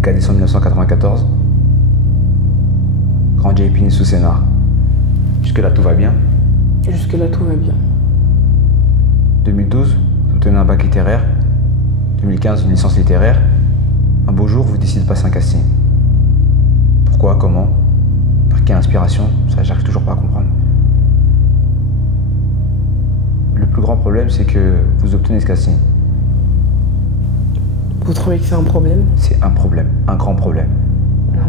le 4 décembre 1994. Grand J. Épinay sous Sénart. Jusque-là, tout va bien. Jusque-là, tout va bien. 2012, vous obtenez un bac littéraire. 2015, une licence littéraire. Un beau jour, vous décidez de passer un casting. Pourquoi, comment, par quelle inspiration, ça, j'arrive toujours pas à comprendre. Le plus grand problème, c'est que vous obtenez ce casting. Vous trouvez que c'est un problème? C'est un problème, un grand problème. Non.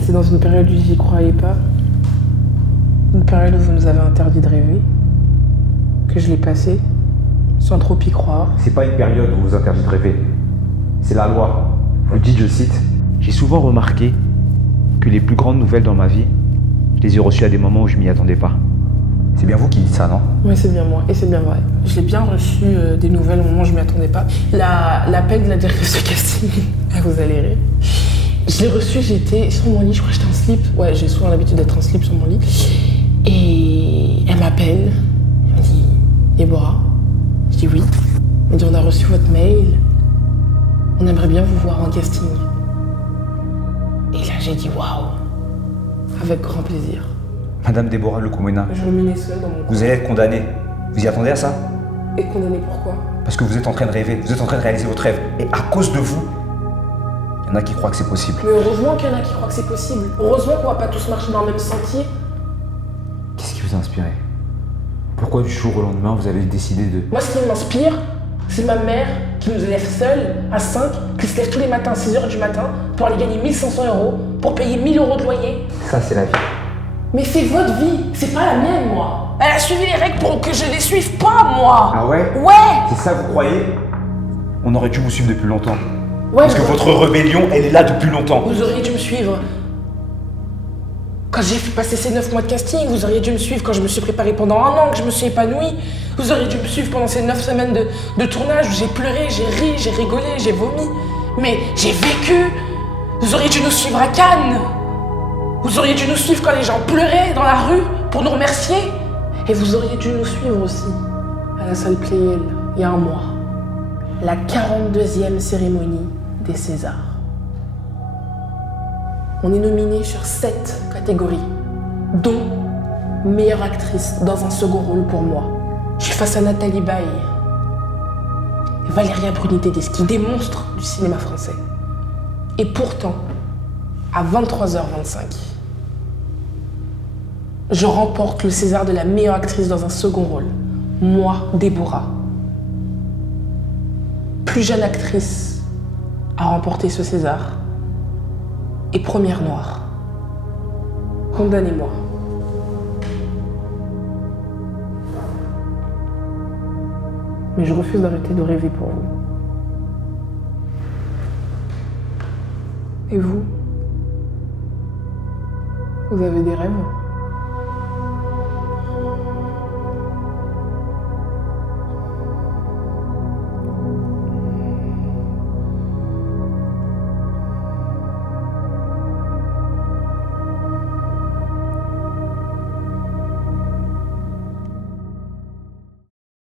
C'est dans une période où j'y croyais pas. Une période où vous nous avez interdit de rêver. Que je l'ai passée, sans trop y croire. C'est pas une période où on vous interdit de rêver. C'est la loi. Vous dites, je cite, « J'ai souvent remarqué que les plus grandes nouvelles dans ma vie, je les ai reçues à des moments où je m'y attendais pas. » C'est bien vous qui dites ça, non? Oui, c'est bien moi, et c'est bien vrai. J'ai bien reçu des nouvelles au moment où je m'y attendais pas. L'appel de la directrice de casting, vous allez rire. Je l'ai reçu, j'étais sur mon lit, je crois que j'étais en slip. Ouais, j'ai souvent l'habitude d'être en slip sur mon lit. Et elle m'appelle, elle me dit, Déborah. Je dis oui. Elle me dit, on a reçu votre mail. On aimerait bien vous voir en casting. Et là, j'ai dit waouh. Avec grand plaisir. Madame Déborah Lukumwena, Je ruminais seule dans mon coin. vous allez être condamnée. Vous y attendez à ça? Et condamnée pourquoi? Parce que vous êtes en train de rêver, vous êtes en train de réaliser votre rêve. Et à cause de vous, il y en a qui croient que c'est possible. Mais heureusement qu'il y en a qui croient que c'est possible. Heureusement qu'on va pas tous marcher dans le même sentier. Qu'est-ce qui vous a inspiré? Pourquoi du jour au lendemain, vous avez décidé de... Moi, ce qui m'inspire, c'est ma mère qui nous élève seule à 5, qui se lève tous les matins à 6h du matin pour aller gagner 1500 €, pour payer 1000 € de loyer. Ça, c'est la vie. Mais c'est votre vie, c'est pas la mienne, moi. Elle a suivi les règles pour que je les suive pas, moi. Ah ouais? Ouais. C'est ça, vous croyez? On aurait dû vous suivre depuis longtemps. Ouais, Parce que votre rébellion, elle est là depuis longtemps. Vous auriez dû me suivre. Quand j'ai fait passer ces 9 mois de casting, vous auriez dû me suivre quand je me suis préparée pendant 1 an, que je me suis épanouie. Vous auriez dû me suivre pendant ces 9 semaines de tournage où j'ai pleuré, j'ai ri, j'ai rigolé, j'ai vomi. Mais j'ai vécu. Vous auriez dû nous suivre à Cannes. Vous auriez dû nous suivre quand les gens pleuraient dans la rue pour nous remercier. Et vous auriez dû nous suivre aussi à la salle Playel, il y a 1 mois. La 42e cérémonie des Césars. On est nominé sur 7 catégories, dont meilleure actrice dans un second rôle pour moi. Je suis face à Nathalie Baye, Valéria Bruni-Tedeschi, des monstres du cinéma français. Et pourtant, à 23h25, je remporte le César de la meilleure actrice dans un second rôle. Moi, Déborah. Plus jeune actrice à remporter ce César. Et première noire. Condamnez-moi. Mais je refuse d'arrêter de rêver pour vous. Et vous? Vous avez des rêves?